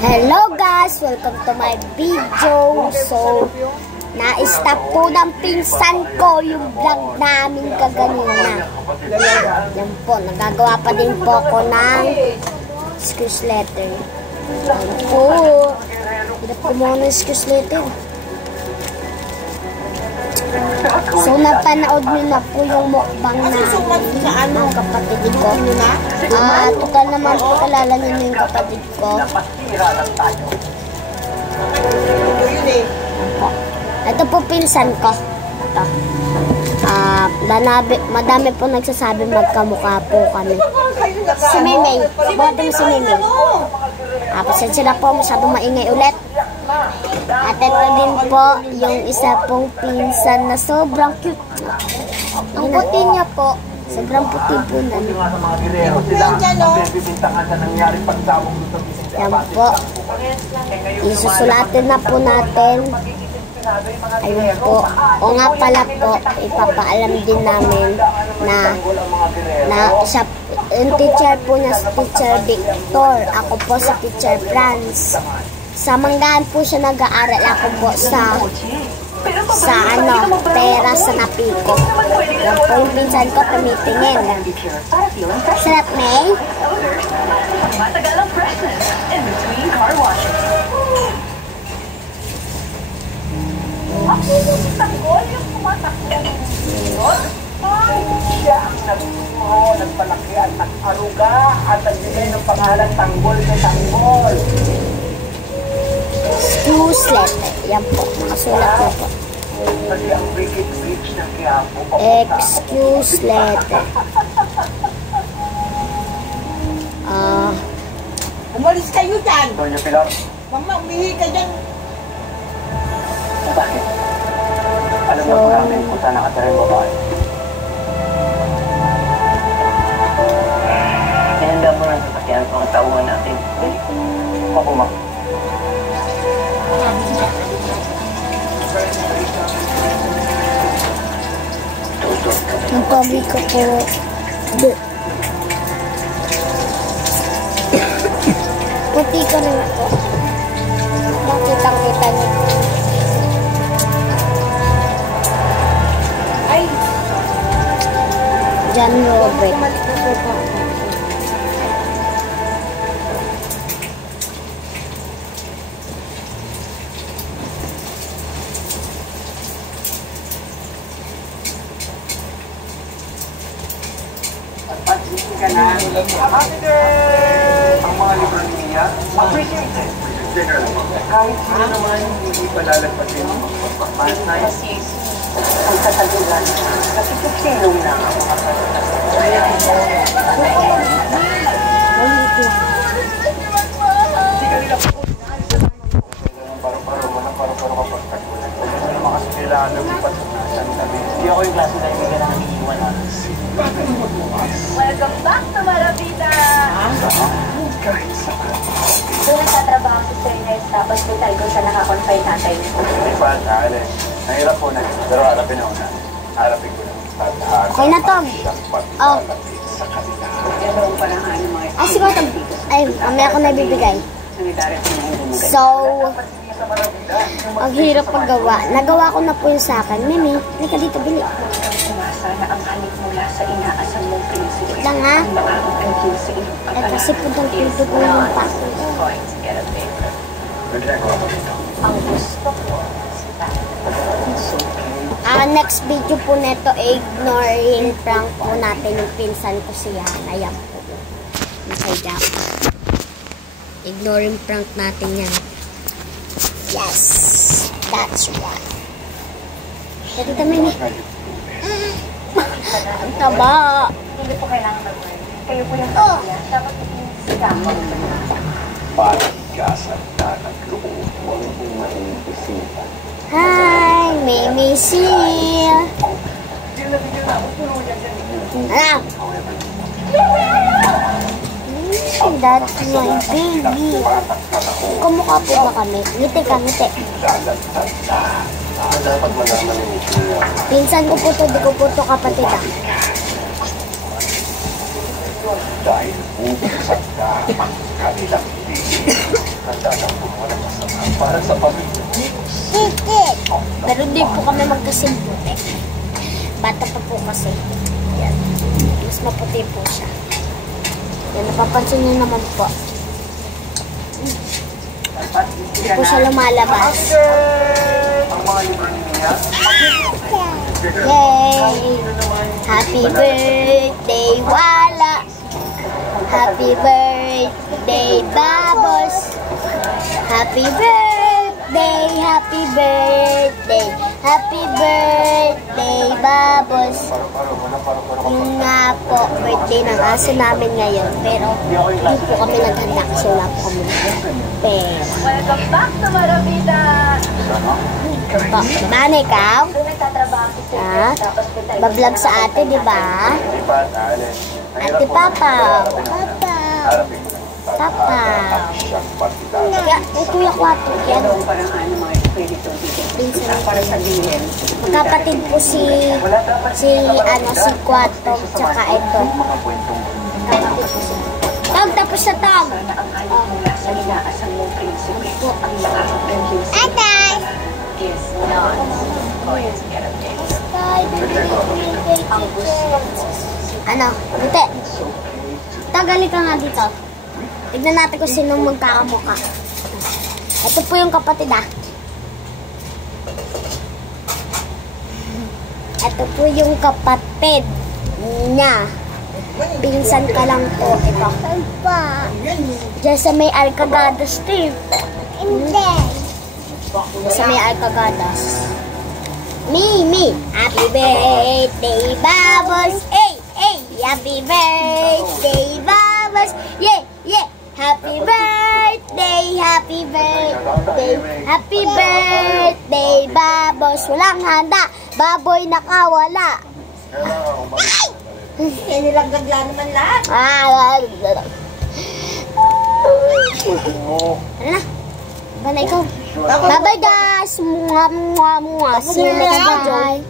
Hello guys! Welcome to my video. So, na-stop po ng pinsan ko yung vlog namin kaganina. Yan po, nagagawa pa din po ako ng excuse letter. Yan po. Hirap ko muna ng excuse letter. So, napanood nyo na po yung mukbang namin ng kapatid ko. Total naman po kalala nyo yung kapatid ko. Ito po pinsan ko. Ito. Madami po nagsasabi magkamukha po kami. Si Mimay. Buhatin mo si Mimay. Pasensya na po, masyadong maingay ulit. At ito din po yung isa pong pinsan na sobrang cute. Ang puti niya po. Sobrang puti po na. Yan po. Isusulatin na po natin. Ayun po. O nga pala po, ipapaalam din namin na siya, yung teacher po niya si Teacher Victor. Ako po si Teacher Franz. Sa Manggaan po siya nag-aaral. Ako po sa pera sa Napiko. Yan po yung pinsan ko tumitingin. Sarap, May? Matagalang freshness in between car washes. Ako yung tanggol yung tumatakbo. Ay, siya ang nagturo, nagpalaki at nag-aruga at nagbigay ng pangalan Tanggol na Tanggol. Excuse letter. Yan po, nakasulat na po. Excuse letter. Umalis kayo dyan. Doña Pilar. Mama, umihi ka dyan. Bakit? Alam na po namin kung saan nakatira yung babae. Hinanda mo lang sa sakyan pang tauhan natin. Opo, ma. Ang pogi ko po. Puti ko rin po. Nakitang-kita niyo. Ay! John Robert. Happy day! Ang mga libro ni Mia, appreciated. Kahit sino naman, hindi palalagpasin ang pagpapanay. Ang kasagulan, nakikipsilong na ang mga hindi ako yung klase na ibigyan na nangiiwan na. Welcome back to Maravita! Kahit saan. Doon nagtatrabaho si Sir Ines, tapos hotel kung siya nakakonfine tatay niya. Hindi pa, Alex. Nahirap po na. Pero harapin ako na. Harapin ko na. Okay na, Tom. Oh. Siguro, Tom. Ay, mamaya ako na ibibigay. So, ang hirap paggawa. Nagawa ko na po yung sa akin. Mimi, halika dito, bili. Sana ang halit mula sa inaasam mong prinsip. Lang ha? Eh, kasi po ng pinto ko yung pa. Ang gusto ko sa Next video po neto, ignoring prank po natin yung pinsan ko siya. Ayan po. Inside out. Ignoring prank natin yan. Yes! That's right. Dito kami ni. Ang taba. hindi po kailangan mag-work. Kayo po yung pamilya. Dapat po sigama. Hi, Mimi Sia. Alam. That's my baby. Kumukha po ba kami? Ngiti ka, ngiti. Pinsan ko po to, di ko po to kapatid ah. Dahil bubuksan na ang kanilang bibig. Handa para sa pamilya. Titit! Pero hindi po kami magkasimputi. Bata pa po kasi. Yan. Mas maputi po siya. Yan, napapansin niyo naman po. Hindi po siya lumalabas. Ang mga libro ni Mia. Yay! Happy birthday, Wala! Happy birthday, Babos! Happy birthday, happy birthday, happy birthday, Babos! Yun nga po, birthday ng aso namin ngayon. Pero hindi po kami naghanda kasi wala po kami pera. Welcome back to Marabida! Po, diba na ikaw? Kung nagtatrabaho si Sir Ah, Ness, tapos po tayo bablog sa ate, di ba? Ate Papa. Papa. Kaya, Kuya Kwato, yan. Pinsan Para sabihin. magkapatid po si Kwato, tsaka ito. Magkapatid po si Tog, tapos na Tog. sa inaasang mong prinsipe. Ang lakas ng prinsipe Atay! is not going to get a fix. Ano? Hindi. Tagali ka nga dito. Tignan natin kung sino magkakamuka. Ito po yung kapatid ah. Ito po yung kapatid niya. Pinsan ka lang po. Ito. Diyan sa may Alcagadas to. Hindi. Sa may Alcagadas. Me. Happy birthday, Babos. Hey. Happy birthday, Babos. Yeah. Happy birthday, happy birthday, Babos. Walang handa. Baboy nakawala. Nilagagla naman lahat. Ano na? Ba na ikaw? Bye-bye guys! See you next time.